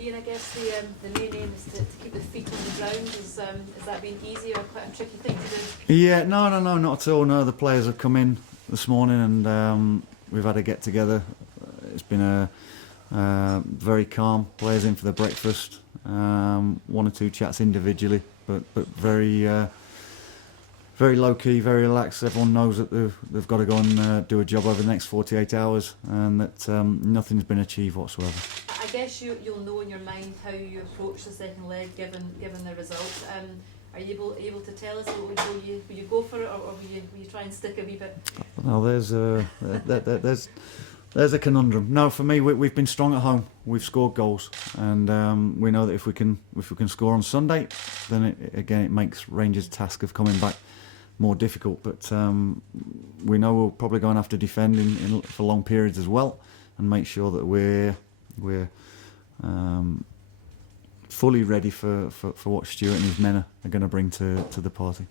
Ian, I guess the main aim is to keep the feet on the ground. Has that been easy or quite a tricky thing to do? Yeah, no, not at all. No, the players have come in this morning and we've had a get together. It's been a very calm. Players in for the breakfast. One or two chats individually, but very very low key, very relaxed. Everyone knows that they've got to go and do a job over the next 48 hours, and that nothing's been achieved whatsoever. I guess you'll know in your mind how you approach the second leg, given the result. Are you able to tell us? Will you go for it, or will you try and stick a wee bit? Well, there's a conundrum. No, for me, we've been strong at home. We've scored goals, and we know that if we can score on Sunday, then it makes Rangers' task of coming back more difficult. But we know we'll probably go and have to defend for long periods as well, and make sure that we're fully ready for what Stuart and his men are going to bring to the party.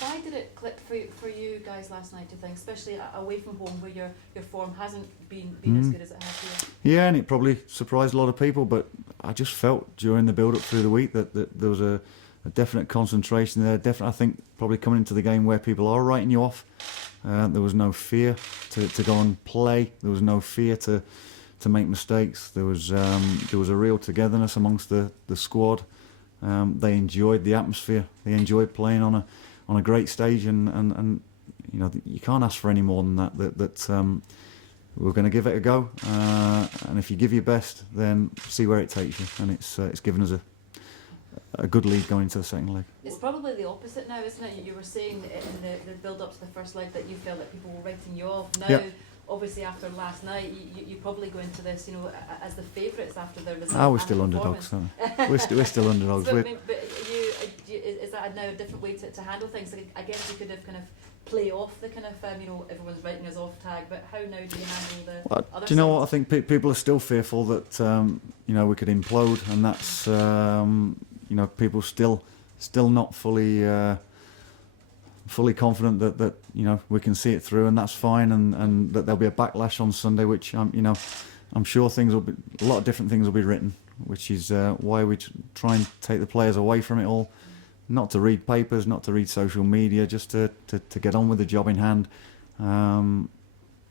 Why did it click for you guys last night, do you think, especially away from home where your form hasn't been as good as it has here? Yeah, and it probably surprised a lot of people, but I just felt during the build-up through the week that there was a definite concentration there. I think probably coming into the game where people are writing you off. There was no fear to go and play. There was no fear to make mistakes. There was a real togetherness amongst the squad. They enjoyed the atmosphere. They enjoyed playing on a great stage, and you know, you can't ask for any more than that. We're going to give it a go, and if you give your best, then see where it takes you. And it's given us a good lead going into the second leg. It's probably the opposite now, isn't it? You were saying in the build-up to the first leg that you felt that people were writing you off. Now, yep. Obviously after last night, you probably go into this, you know, as the favourites after the result. We're still underdogs, aren't we? We're still underdogs. But is that now a different way to handle things? Like, I guess you could have kind of play off the kind of you know, everyone's writing us off tag, but how now do you handle the other do you know sides? what? I think people are still fearful that you know, we could implode, and that's you know, people still not fully confident that you know, we can see it through, and that's fine, and that there'll be a backlash on Sunday, which you know, I'm sure a lot of different things will be written, which is why we try and take the players away from it all, not to read papers, not to read social media, just to get on with the job in hand.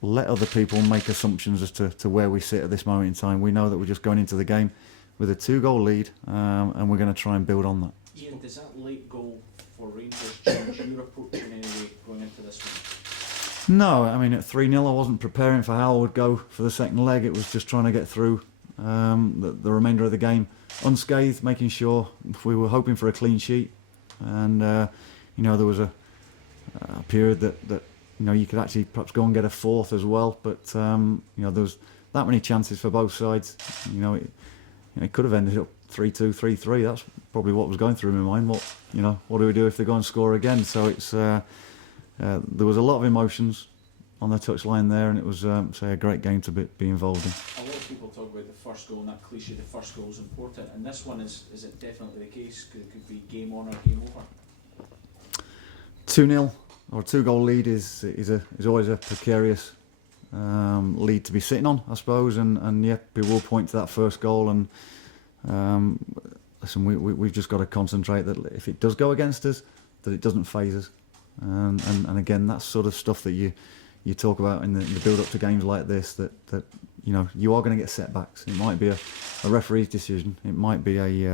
Let other people make assumptions as to where we sit at this moment in time. We know that we're just going into the game with a 2-goal lead, and we're going to try and build on that. Ian, does that late goal for Rangers change your approach in any way going into this one? No, I mean, at 3-0 I wasn't preparing for how I would go for the second leg. It was just trying to get through the remainder of the game unscathed, making sure we were hoping for a clean sheet. And you know, there was a period that you know, you could actually perhaps go and get a fourth as well, but you know, there was that many chances for both sides. You know, it could have ended up 3-2, 3-3. That's probably what was going through my mind. What do we do if they go and score again? So it's there was a lot of emotions on the touchline there, and it was a great game to be involved in. A lot of people talk about the first goal and that cliche, the first goal is important, and this one is it definitely the case? Could it be game on or game over? 2-0 or a 2-goal lead is always a precarious lead to be sitting on, I suppose, and yeah, people will point to that first goal, and listen, we've just got to concentrate that if it does go against us, that it doesn't faze us, and again, that's sort of stuff that you talk about in the build up to games like this, that you know, you are going to get setbacks. It might be a referee's decision, it might be a you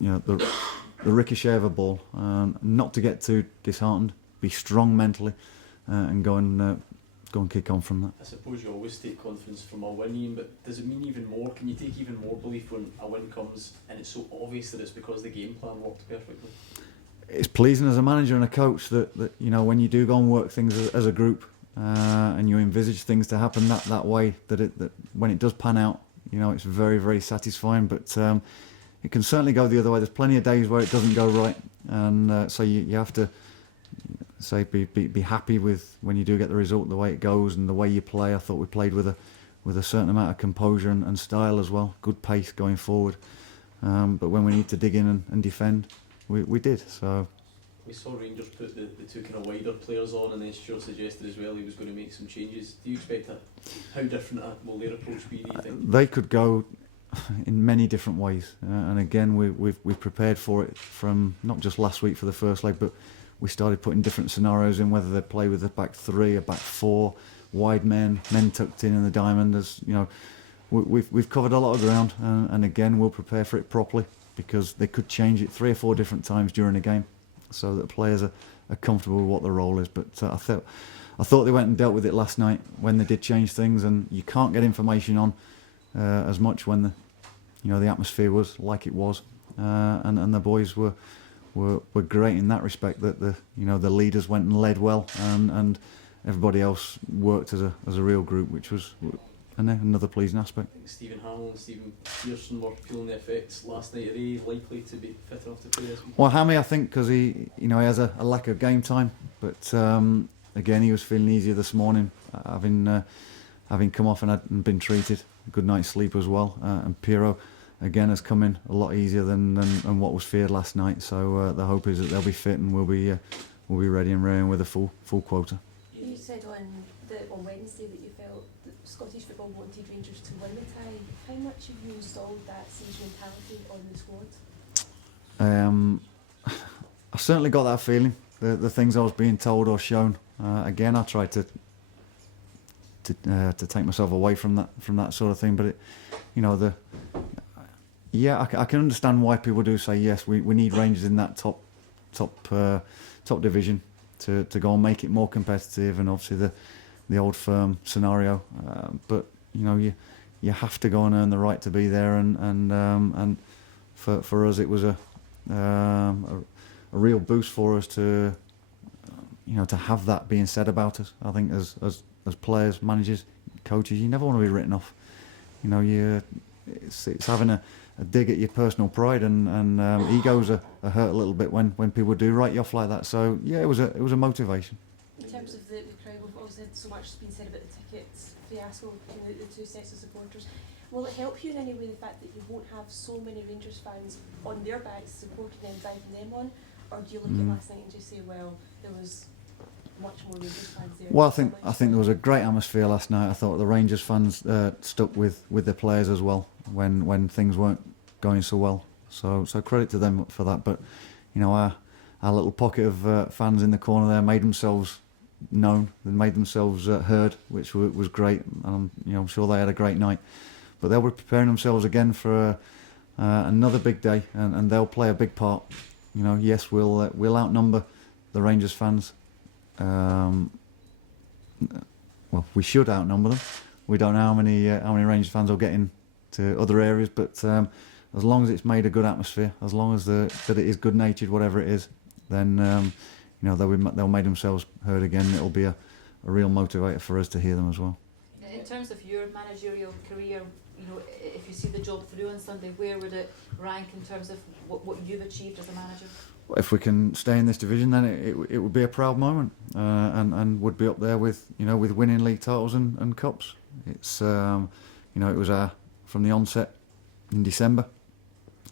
know, the ricochet of a ball, not to get too disheartened, be strong mentally, and go and kick on from that. I suppose you always take confidence from a win, Ian, but does it mean even more? Can you take even more belief when a win comes and it's so obvious that it's because the game plan worked perfectly? It's pleasing as a manager and a coach that you know, when you do go and work things as a group, and you envisage things to happen that way, that when it does pan out, you know, it's very, very satisfying. But it can certainly go the other way. There's plenty of days where it doesn't go right, and so you have to be happy with when you do get the result, the way it goes and the way you play. I thought we played with a certain amount of composure and style as well, good pace going forward. But when we need to dig in and defend, we did. So we saw Rangers put the two kind of wider players on, and then Stuart suggested as well he was going to make some changes. Do you expect that? How different will their approach be, do you think? They could go in many different ways, and again we've prepared for it from not just last week for the first leg, but we started putting different scenarios in, whether they play with a back three, a back four, wide men tucked in the diamond. As you know, we've covered a lot of ground, and again we'll prepare for it properly, because they could change it 3 or 4 different times during a game, so that players are comfortable with what the role is. But I thought they went and dealt with it last night when they did change things, and you can't get information on as much when the atmosphere was like it was, and the boys were great in that respect. That the leaders went and led well, and everybody else worked as a real group, which was another pleasing aspect. I think Stephen Hamill and Stephen Pearson were feeling the effects last night. Are they likely to be fit enough to play this week? Well, Hammy, I think, because he has a lack of game time, but again he was feeling easier this morning, having come off and been treated. A good night's sleep as well, and Piero again has come in a lot easier than what was feared last night. So the hope is that they'll be fit and we'll be ready and raring with a full quota. You said on Wednesday that you felt that Scottish football wanted Rangers to win the tie. How much have you installed that siege mentality on the squad? I certainly got that feeling. The things I was being told or shown. Again, I tried to take myself away from that sort of thing. But I can understand why people do say yes. We need Rangers in that top division to go and make it more competitive, and obviously the old firm scenario. But you have to go and earn the right to be there, and for us it was a real boost for us to have that being said about us. I think as players, managers, coaches, you never want to be written off. It's having a dig at your personal pride, and egos are hurt a little bit when people do write you off like that. So yeah, it was a motivation. In terms of the crowd, we've also had so much been said about the tickets fiasco between the 2 sets of supporters. Will it help you in any way, the fact that you won't have so many Rangers fans on their backs supporting them, driving them on, or do you look at last night and just say, well, there was much more Rangers fans there? Well, I think there was a great atmosphere last night. I thought the Rangers fans stuck with the players as well when things weren't going so well. So credit to them for that. But our little pocket of fans in the corner there made themselves known. They made themselves heard, which was great. And I'm sure they had a great night. But they were preparing themselves again for another big day, and they'll play a big part. Yes, we'll outnumber the Rangers fans. Well, we should outnumber them. We don't know how many Rangers fans will get into other areas, but as long as it's made a good atmosphere, as long as that it is good-natured, whatever it is, then they'll make themselves heard again. It'll be a real motivator for us to hear them as well. In terms of your managerial career, if you see the job through on Sunday, where would it rank in terms of what you've achieved as a manager? If we can stay in this division, then it would be a proud moment, and would be up there with winning league titles and cups. It's it was from the onset in December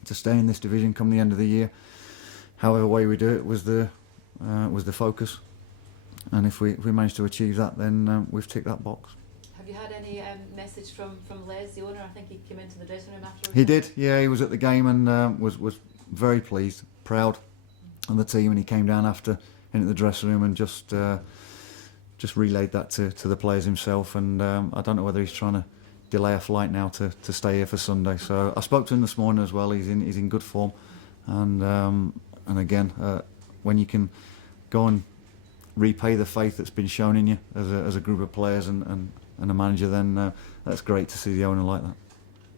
to stay in this division come the end of the year. However way we do it was the focus, and if we manage to achieve that, then we've ticked that box. Have you had any message from Les, the owner? I think he came into the dressing room afterwards. He did, yeah. He was at the game and was very pleased, proud of the team, and he came down after into the dressing room and just relayed that to the players himself. And I don't know whether he's trying to delay a flight now to stay here for Sunday. So I spoke to him this morning as well. He's in good form, and again, when you can go and repay the faith that's been shown in you as a group of players and a manager, then that's great to see the owner like that.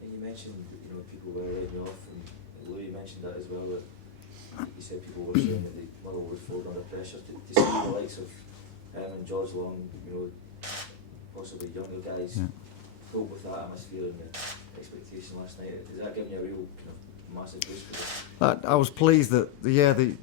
And you mentioned people were writing you off, and Louis mentioned that as well. That you said people were saying that Motherwell was forward under pressure. To see the likes of him and George Long, possibly younger guys, cope with that atmosphere and the expectation last night, is that giving you a real kind of massive boost for this? I was pleased that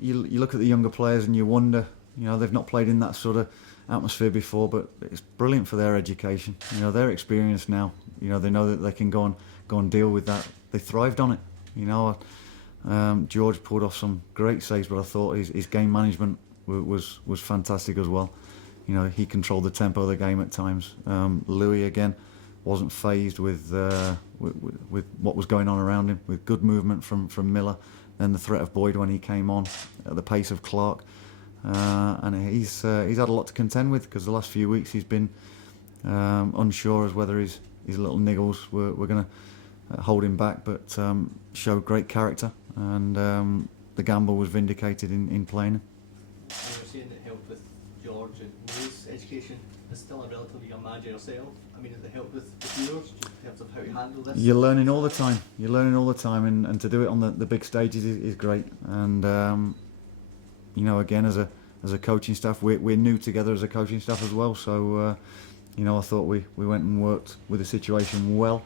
you look at the younger players and you wonder, they've not played in that sort of atmosphere before, but it's brilliant for their education. They're experienced now. They know that they can go and deal with that. They thrived on it. George pulled off some great saves, but I thought his game management was fantastic as well. He controlled the tempo of the game at times. Louis again wasn't phased with what was going on around him, with good movement from Miller, then the threat of Boyd when he came on, at the pace of Clark. And he's had a lot to contend with, because the last few weeks he's been unsure as whether his little niggles were going to hold him back, but showed great character, and the gamble was vindicated in playing him. You were saying it helped with George and Moore's education. Is still a relatively young manager yourself. I mean, has it helped with yours in terms of how you handle this? You're learning all the time. And to do it on the big stages is great. And again, as a coaching staff, we're new together as a coaching staff as well. So I thought we went and worked with the situation well,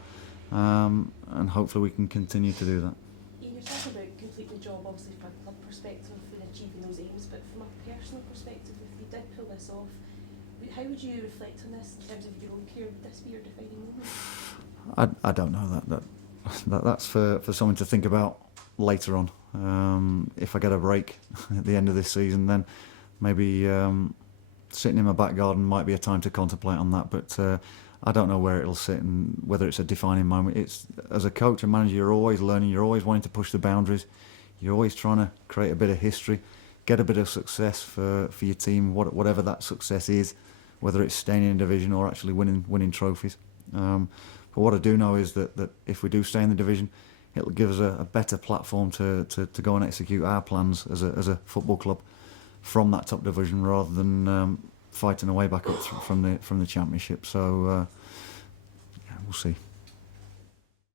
and hopefully we can continue to do that. You're talking about completing the job, obviously from a club perspective and achieving those aims, but from a personal perspective, if you did pull this off, how would you reflect on this in terms of your own career? Would this be your defining moment? I don't know. That's for someone to think about later on. If I get a break at the end of this season, then maybe sitting in my back garden might be a time to contemplate on that. But I don't know where it'll sit and whether it's a defining moment. It's, as a coach and manager, you're always learning. You're always wanting to push the boundaries. You're always trying to create a bit of history, get a bit of success for your team, whatever that success is, whether it's staying in a division or actually winning trophies. But what I do know is that if we do stay in the division, it'll give us a better platform to go and execute our plans as a football club from that top division, rather than fighting our way back up from the championship. So we'll see.